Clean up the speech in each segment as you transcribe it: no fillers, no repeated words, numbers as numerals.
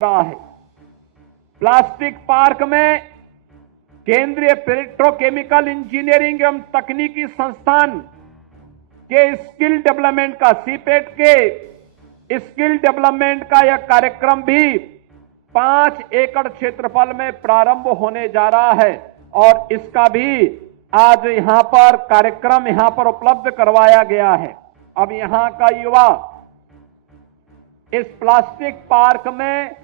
रहा है। Plastic park में केंद्रीय पेट्रोकेमिकल इंजीनियरिंग एवं तकनीकी संस्थान के स्किल डेवलपमेंट का सीपेट के स्किल डेवलपमेंट का यह कार्यक्रम भी 5 एकड़ क्षेत्रफल में प्रारंभ होने जा रहा है और इसका भी आज यहां पर कार्यक्रम यहां पर उपलब्ध करवाया गया है। अब यहां का युवा इस प्लास्टिक पार्क में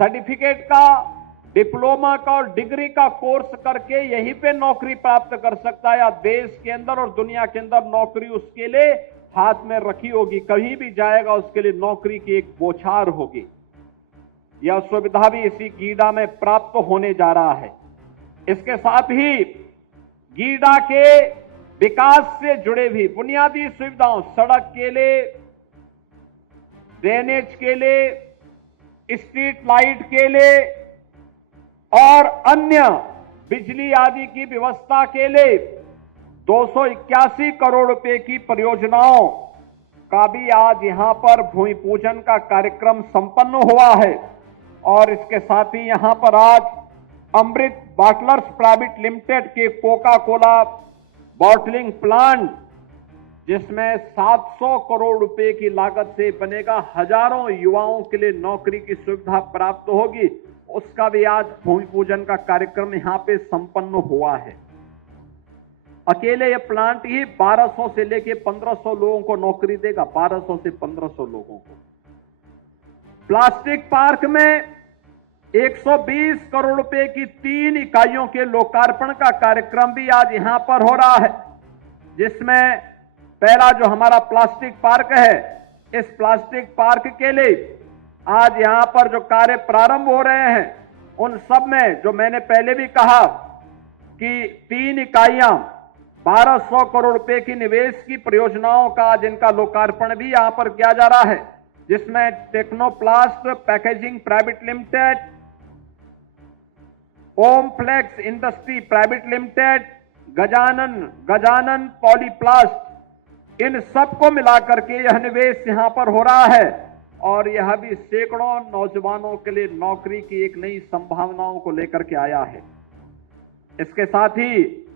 सर्टिफिकेट का, डिप्लोमा का और डिग्री का कोर्स करके यहीं पे नौकरी प्राप्त कर सकता है या देश के अंदर और दुनिया के अंदर नौकरी उसके लिए हाथ में रखी होगी। कहीं भी जाएगा उसके लिए नौकरी की एक बौछार होगी। यह सुविधा भी इसी गीडा में प्राप्त होने जा रहा है। इसके साथ ही गीडा के विकास से जुड़े भी बुनियादी सुविधाओं, सड़क के लिए, ड्रेनेज के लिए, स्ट्रीट लाइट के लिए और अन्य बिजली आदि की व्यवस्था के लिए 281 करोड़ रुपए की परियोजनाओं का भी आज यहां पर भूमि पूजन का कार्यक्रम संपन्न हुआ है। और इसके साथ ही यहां पर आज अमृत बॉटलर्स प्राइवेट लिमिटेड के कोका कोला बॉटलिंग प्लांट, जिसमें 700 करोड़ रुपए की लागत से बनेगा, हजारों युवाओं के लिए नौकरी की सुविधा प्राप्त होगी, उसका भी आज भूमि पूजन का कार्यक्रम यहां पे संपन्न हुआ है। अकेले यह प्लांट ही 1200 से लेके 1500 लोगों को नौकरी देगा, 1200 से 1500 लोगों को। प्लास्टिक पार्क में 120 करोड़ रुपए की 3 इकाइयों के लोकार्पण का कार्यक्रम भी आज यहां पर हो रहा है, जिसमें पहला जो हमारा प्लास्टिक पार्क है, इस प्लास्टिक पार्क के लिए आज यहां पर जो कार्य प्रारंभ हो रहे हैं, उन सब में जो मैंने पहले भी कहा कि 3 इकाइयां 1200 करोड़ रुपए की निवेश की परियोजनाओं का आज इनका लोकार्पण भी यहां पर किया जा रहा है, जिसमें Technoplast packaging private limited, Omflex industry private limited, Gajanan Polyplast, इन सबको मिलाकर के यह निवेश यहां पर हो रहा है और यह भी सैकड़ों नौजवानों के लिए नौकरी की एक नई संभावनाओं को लेकर के आया है। इसके साथ ही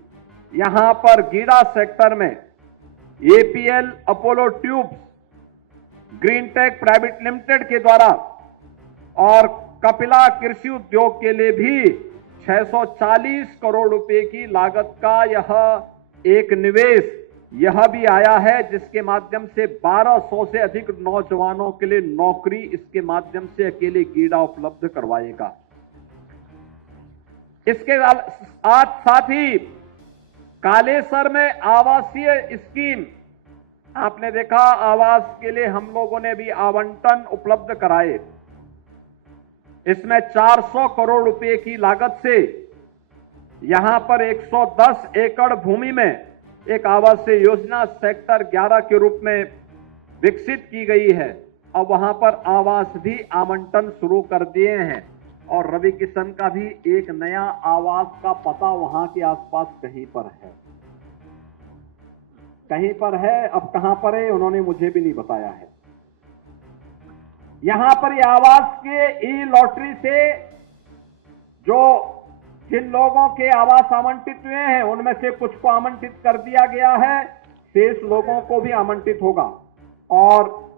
यहां पर गीडा सेक्टर में APL Apollo tubes, Greentech private limited के द्वारा और कपिला कृषि उद्योग के लिए भी 640 करोड़ रुपए की लागत का यह एक निवेश यह भी आया है, जिसके माध्यम से 1200 से अधिक नौजवानों के लिए नौकरी इसके माध्यम से अकेले गीडा उपलब्ध करवाएगा। इसके साथ ही कालेसर में आवासीय स्कीम, आपने देखा आवास के लिए हम लोगों ने भी आवंटन उपलब्ध कराए। इसमें 400 करोड़ रुपए की लागत से यहां पर 110 एकड़ भूमि में एक आवासीय योजना सेक्टर 11 के रूप में विकसित की गई है। अब वहां पर आवास भी आवंटन शुरू कर दिए हैं और रवि किशन का भी एक नया आवास का पता वहां के आसपास कहीं पर है, अब कहां पर है उन्होंने मुझे भी नहीं बताया है। यहां पर यह आवास के ई लॉटरी से जो जिन लोगों के आवास आवंटित हुए हैं उनमें से कुछ को आवंटित कर दिया गया है, शेष लोगों को भी आवंटित होगा। और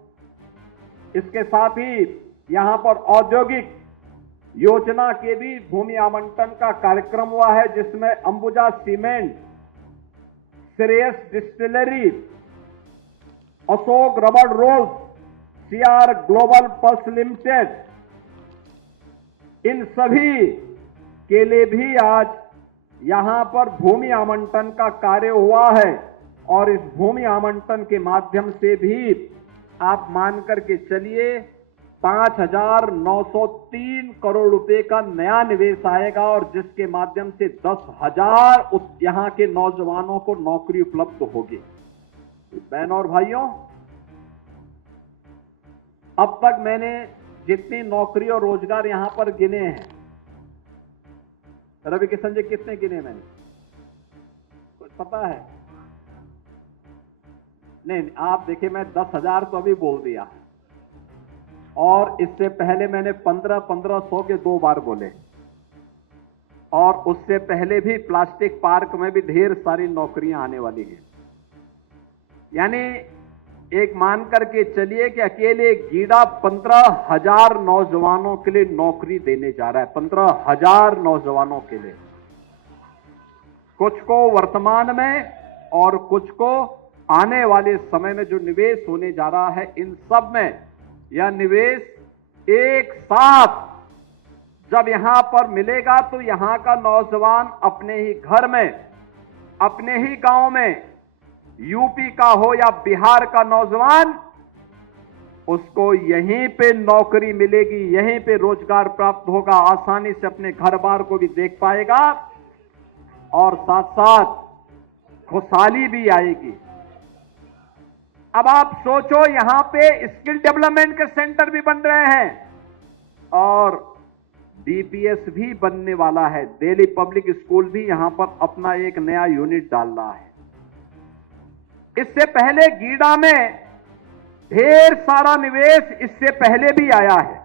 इसके साथ ही यहां पर औद्योगिक योजना के भी भूमि आवंटन का कार्यक्रम हुआ है, जिसमें अंबुजा सीमेंट, श्रेयस डिस्टिलरी, अशोक रबड़ rolls, CR global pulse limited, इन सभी के लिए भी आज यहां पर भूमि आवंटन का कार्य हुआ है। और इस भूमि आवंटन के माध्यम से भी आप मान करके चलिए 5,903 करोड़ रुपए का नया निवेश आएगा और जिसके माध्यम से 10,000 यहां के नौजवानों को नौकरी उपलब्ध होगी। बहनों और भाइयों, अब तक मैंने जितनी नौकरी और रोजगार यहां पर गिने हैं, रवि किशन जी कितने गिने मैंने, कुछ पता है? नहीं, आप देखिए मैं 10,000 तो अभी बोल दिया और इससे पहले मैंने 1500 के 2 बार बोले, और उससे पहले भी प्लास्टिक पार्क में भी ढेर सारी नौकरियां आने वाली हैं। यानी एक मान करके चलिए कि अकेले गीडा 15,000 नौजवानों के लिए नौकरी देने जा रहा है। 15,000 नौजवानों के लिए, कुछ को वर्तमान में और कुछ को आने वाले समय में जो निवेश होने जा रहा है, इन सब में यह निवेश एक साथ जब यहां पर मिलेगा तो यहां का नौजवान अपने ही घर में, अपने ही गांव में, यूपी का हो या बिहार का नौजवान, उसको यहीं पे नौकरी मिलेगी, यहीं पे रोजगार प्राप्त होगा, आसानी से अपने घर बार को भी देख पाएगा और साथ साथ खुशहाली भी आएगी। अब आप सोचो, यहां पे स्किल डेवलपमेंट के सेंटर भी बन रहे हैं और डीपीएस भी बनने वाला है। दिल्ली पब्लिक स्कूल भी यहां पर अपना एक नया यूनिट डाल रहा है। इससे पहले गीडा में ढेर सारा निवेश इससे पहले भी आया है।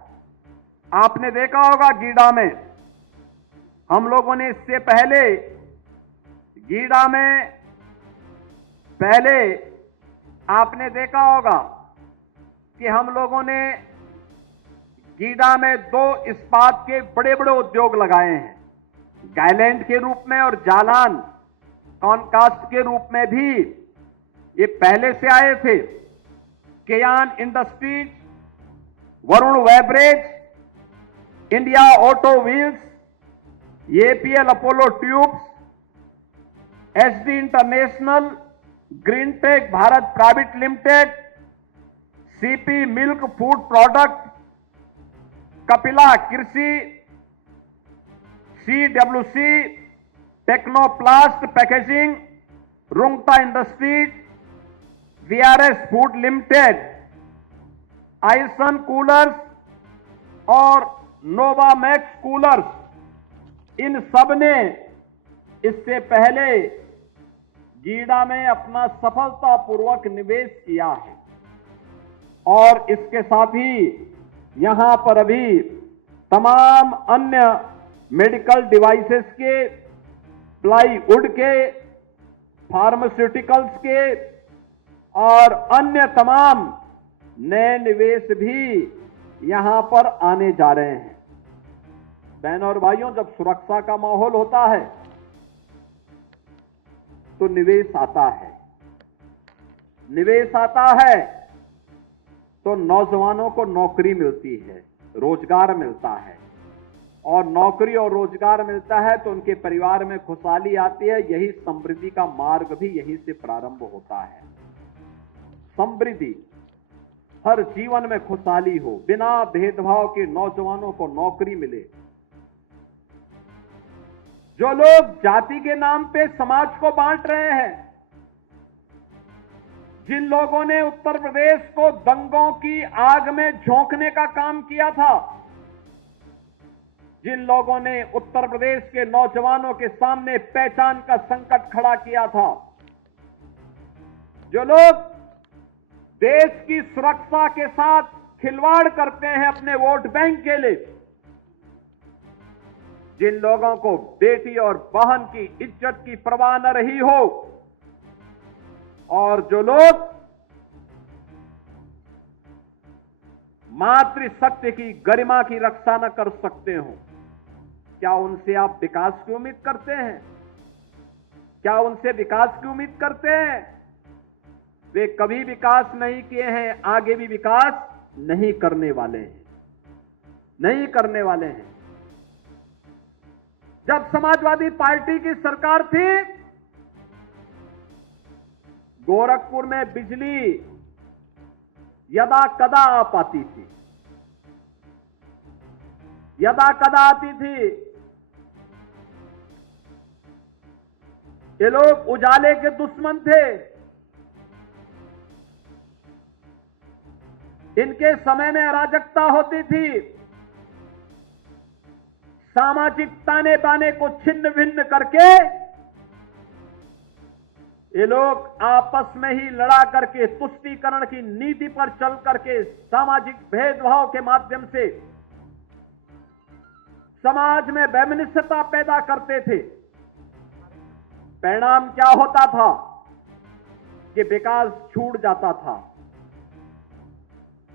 आपने देखा होगा गीडा में हम लोगों ने इससे पहले गीडा में पहले आपने देखा होगा कि हम लोगों ने गीडा में 2 इस्पात के बड़े बड़े उद्योग लगाए हैं, गायलैंड के रूप में और जालान कॉनकास्ट के रूप में भी। ये पहले से आए थे। Keyan industries, Varun beverage, India auto wheels, APL Apollo tubes, SD international, Greentech Bharat private limited, CP milk food product, Kapila Krishi, CWC, Technoplast packaging, Rungta industries, VRS food limited, आइसन कूलर्स और नोवामैक्स कूलर्स, इन सब ने इससे पहले गीडा में अपना सफलतापूर्वक निवेश किया है। और इसके साथ ही यहां पर अभी तमाम अन्य मेडिकल डिवाइसेस के, प्लाईवुड के, फार्मास्यूटिकल्स के और अन्य तमाम नए निवेश भी यहां पर आने जा रहे हैं। बहनों और भाइयों, जब सुरक्षा का माहौल होता है तो निवेश आता है। निवेश आता है तो नौजवानों को नौकरी मिलती है, रोजगार मिलता है, और नौकरी और रोजगार मिलता है तो उनके परिवार में खुशहाली आती है। यही समृद्धि का मार्ग भी यहीं से प्रारंभ होता है। समृद्धि, हर जीवन में खुशहाली हो, बिना भेदभाव के नौजवानों को नौकरी मिले। जो लोग जाति के नाम पे समाज को बांट रहे हैं, जिन लोगों ने उत्तर प्रदेश को दंगों की आग में झोंकने का काम किया था, जिन लोगों ने उत्तर प्रदेश के नौजवानों के सामने पहचान का संकट खड़ा किया था, जो लोग देश की सुरक्षा के साथ खिलवाड़ करते हैं अपने वोट बैंक के लिए, जिन लोगों को बेटी और बहन की इज्जत की परवाह न रही हो, और जो लोग मातृशक्ति की गरिमा की रक्षा न कर सकते हो, क्या उनसे आप विकास की उम्मीद करते हैं? क्या उनसे विकास की उम्मीद करते हैं? वे कभी विकास नहीं किए हैं, आगे भी विकास नहीं करने वाले हैं, नहीं करने वाले हैं। जब समाजवादी पार्टी की सरकार थी, गोरखपुर में बिजली यदा कदा आ पाती थी, यदा कदा आती थी। ये लोग उजाले के दुश्मन थे। इनके समय में अराजकता होती थी, सामाजिक ताने बाने को छिन्न भिन्न करके ये लोग आपस में ही लड़ा करके तुष्टीकरण की नीति पर चल करके सामाजिक भेदभाव के माध्यम से समाज में वैमनस्यता पैदा करते थे। परिणाम क्या होता था कि विकास छूट जाता था।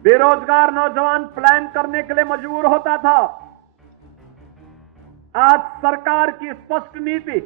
बेरोजगार नौजवान प्लान करने के लिए मजबूर होता था। आज सरकार की स्पष्ट नीति